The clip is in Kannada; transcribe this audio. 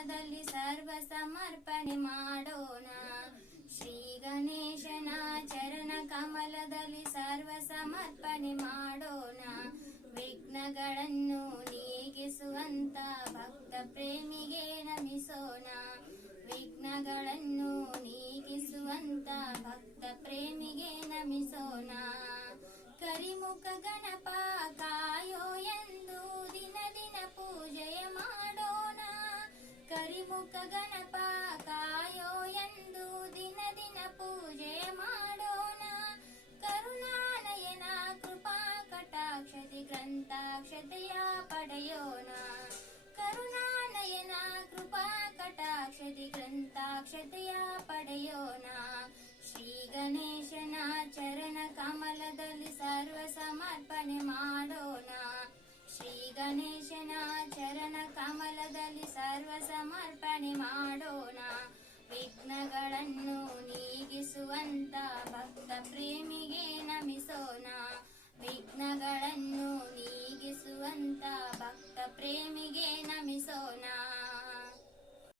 ಕಮಲದಲ್ಲಿ ಸರ್ವ ಸಮರ್ಪಣೆ ಮಾಡೋಣ. ಶ್ರೀ ಗಣೇಶನ ಚರಣ ಕಮಲದಲ್ಲಿ ಸರ್ವ ಸಮರ್ಪಣೆ ಮಾಡೋಣ. ವಿಘ್ನಗಳನ್ನು ನೀಗಿಸುವಂತ ಭಕ್ತ ಪ್ರೇಮಿಗೆ ನಮಿಸೋಣ. ವಿಘ್ನಗಳನ್ನು ನೀಗಿಸುವಂತ ಭಕ್ತ ಪ್ರೇಮಿಗೆ ನಮಿಸೋಣ. ಕರಿಮುಖ ಗಣಪ ಕಾಯೋ ಎಂದು ದಿನ ದಿನ ಪೂಜೆಯ ಮಾಡೋಣ. ಕರಿಮುಖ ಗಣಪ ಕಾಯೋ ಎಂದು ದಿನ ದಿನ ಪೂಜೆಯ ಮಾಡೋಣ. ಕರುಣಾನಯನ ಕೃಪಾ ಕಟಾಕ್ಷತೆ ಗ್ರಂಥಾಕ್ಷತೆಯ ಪಡೆಯೋಣ. ಕರುಣಾನಯನ ಕೃಪಾ ಕಟಾಕ್ಷತೆ ಗ್ರಂಥಾಕ್ಷತೆಯ ಪಡೆಯೋಣ. ಶ್ರೀ ಗಣೇಶನ ಚರಣ ಕಮಲದಲ್ಲಿ ಸರ್ವ ಸಮರ್ಪಣೆ ಮಾಡೋಣ. ಶ್ರೀ ಗಣೇಶನ ಚರಣ ಕಮಲದಲ್ಲಿ ಸರ್ವ ಸಮರ್ಪಣೆ